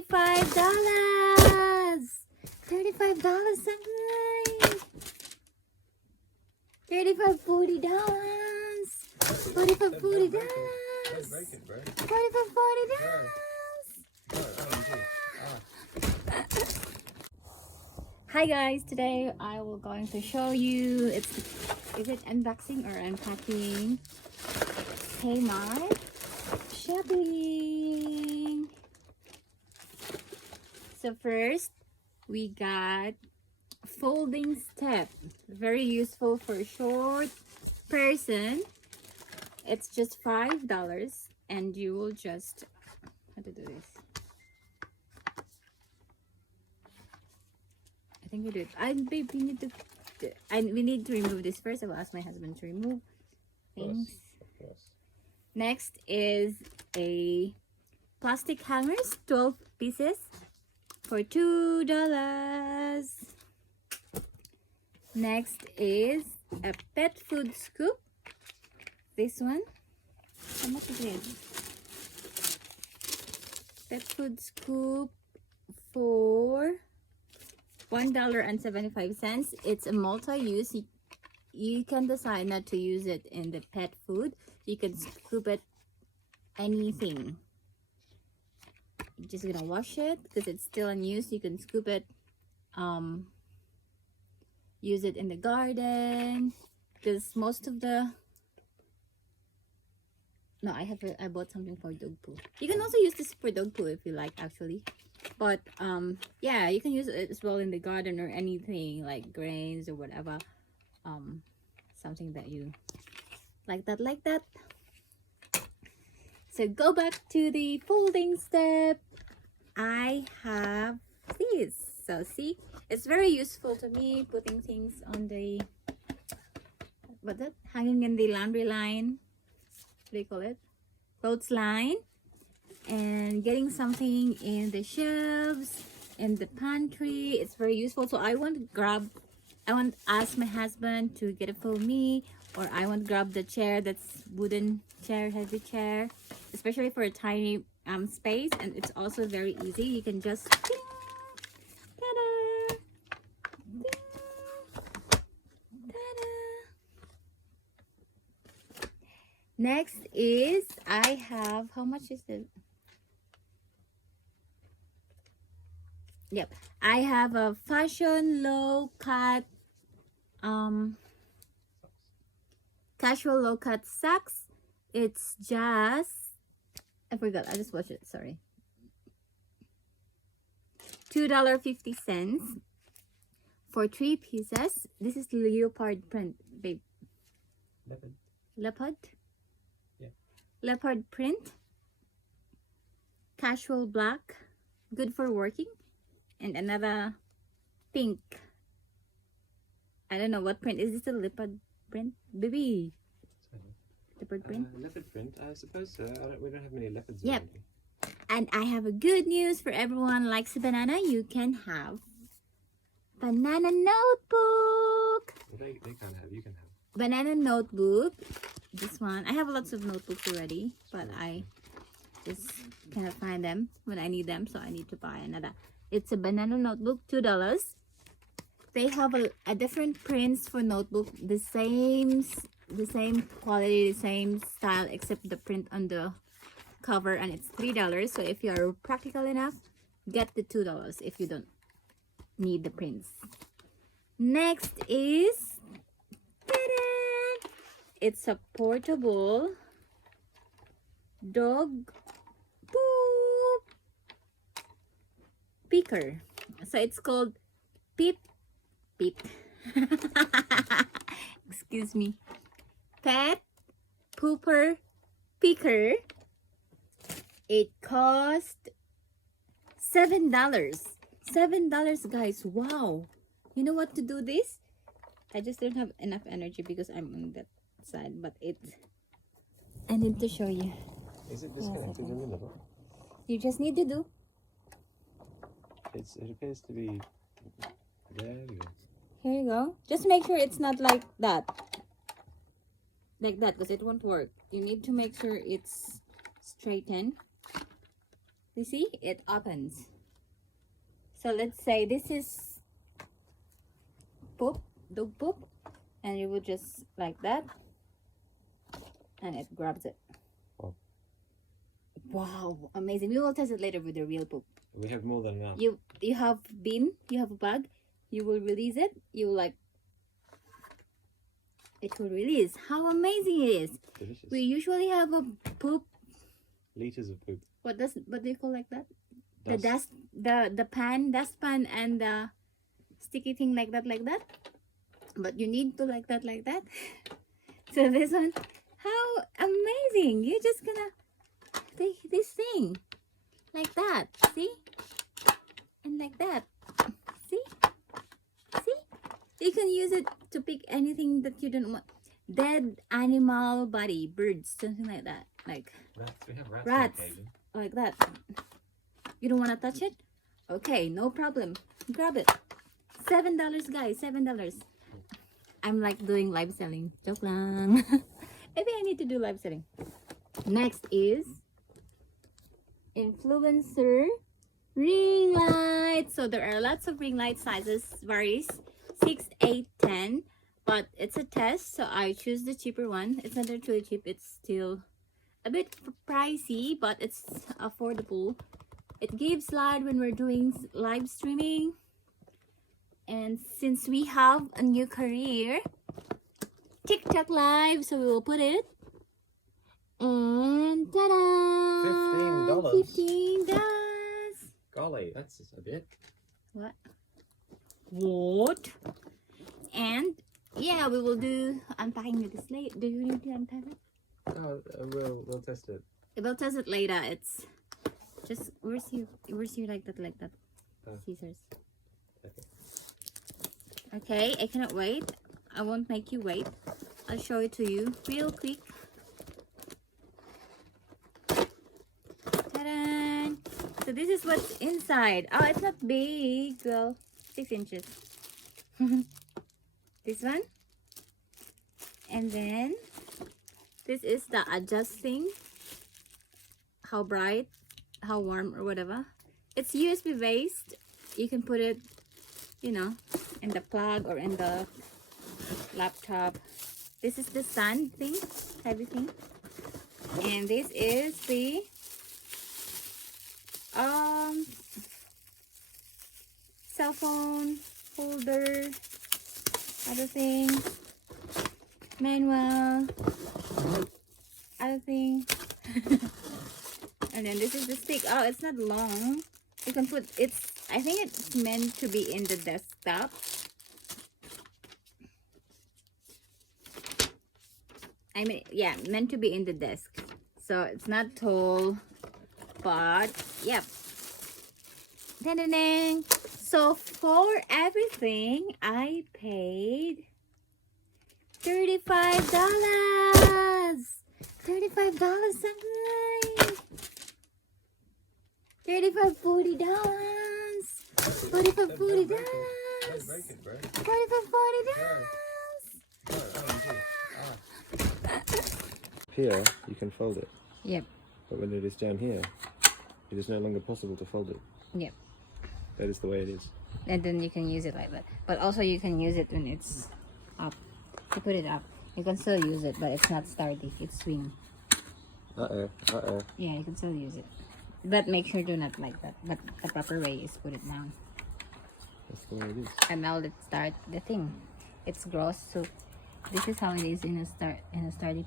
$35. $35 something. $35, $40. $45, $40. $45, $40. Hi guys, today I will going to show you is it unboxing or unpacking Kmart shopping. So first we got folding step, very useful for a short person. It's just $5 and you will just how to do this. I think you do it. Babe, we need to we need to remove this first. I will ask my husband to remove things. Yes. Next is a plastic hangers, 12 pieces for $2. Next is a pet food scoop. This one, how much is it? Pet food scoop for $1.75. It's a multi-use. You can decide not to use it in the pet food. You can scoop it anything. You're just gonna wash it because it's still in use. You can scoop it, use it in the garden because most of the I bought something for dog poo. You can also use this for dog poo if you like, actually. But yeah, you can use it as well in the garden or anything like grains or whatever, something that you like that. So go back to the folding step. I have this. So see, it's very useful to me, putting things on the hanging in the laundry line. What do you call it? Clothes line. And getting something in the shelves, in the pantry. It's very useful. So I want to ask my husband to get it for me, or I want to grab the chair, that's wooden chair, heavy chair, especially for a tiny space. And it's also very easy. You can just ding, ta-da, ding, ta-da. Next is I have, how much is it? Yep, I have a fashion low cut casual low cut socks. It's just, I forgot, I just watched it, sorry. $2.50 for 3 pieces. This is leopard print, babe. Leopard? Yeah. Leopard print. Casual black, good for working. And another pink. I don't know what print. Is this a leopard print? Baby. Leopard print? Leopard print, I suppose so. We don't have many leopards. Yep. And I have a good news for everyone who likes a banana. You can have banana notebook. They can't have, you can have. Banana notebook. This one. I have lots of notebooks already, but I just cannot find them when I need them, so I need to buy another. It's a banana notebook, $2. They have a different prints for notebook, the same quality, the same style, except the print on the cover, and it's $3. So if you are practical enough, get the $2 if you don't need the prints. Next is, ta-da! It's a portable dog poop picker. So it's called Peep. Excuse me. Pet pooper picker. It cost $7. $7, guys. Wow. You know what to do this? I just don't have enough energy because I'm on that side, but I need to show you. Is it disconnected in the middle? You just need to do. It appears to be. There you go. Here you go. Just make sure it's not like that. Like that, because it won't work. You need to make sure it's straightened. You see, it opens. So let's say this is poop, dog poop, and you would just like that, and it grabs it. Wow. Wow, amazing. We will test it later with the real poop. We have more than enough. You have bin, you have a bag, you will release it, you will like, it will release. How amazing it is. Delicious. We usually have a poop, Liters of poop. what do you call like that? Dust. The dustpan and the sticky thing like that, but you need to like that. So this one, how amazing. You're just gonna take this thing like that, see, and like that, see, you can use it to pick anything that you don't want. Dead animal body, birds, something like that, like Rats. We have rats. Rats. on occasion. like that. You don't want to touch it? Okay, no problem. Grab it. $7, guys. $7. I'm like doing live selling. Joke lang. Maybe I need to do live selling. Next is influencer ring light. So there are lots of ring light sizes. Varies 6, 8, 10. But it's a test, so I choose the cheaper one. It's not actually cheap. It's still a bit pricey, but it's affordable. It gives light when we're doing live streaming. And since we have a new career, TikTok live, so we will put it. And ta-da! $15. $15. Golly, that's a bit. What? And yeah, we will do unpacking with this later. Do you need to unpack it? Oh, we'll test it. We'll test it later. It's just where's your like that scissors. Okay, I cannot wait. I won't make you wait. I'll show it to you real quick. Ta-da! So this is what's inside. Oh, it's not big. Well, 6 inches. This one. And then this is the adjusting how bright, how warm, or whatever. It's USB based. You can put it, you know, in the plug or in the laptop. This is the stand thing, heavy thing. And this is the cell phone holder, other things, manual, other thing. And then this is the stick. Oh, it's not long. You can put it's, I think it's meant to be in the desktop. I mean, yeah, meant to be in the desk. So it's not tall, but yep. Ta-da-dang. So for everything, I paid $35. $35, something. $35, $40. $45, $40. Don't break it, bro. $45, $40. Here, you can fold it. Yep. But when it is down here, it is no longer possible to fold it. Yep. That is the way it is. And then you can use it like that. But also you can use it when it's up. You put it up. You can still use it, but it's not sturdy. It's swing. Uh-oh. Yeah, you can still use it. But make sure to not like that. But the proper way is put it down. That's the way it is. And now let's start the thing. It's gross, so this is how it is in a sturdy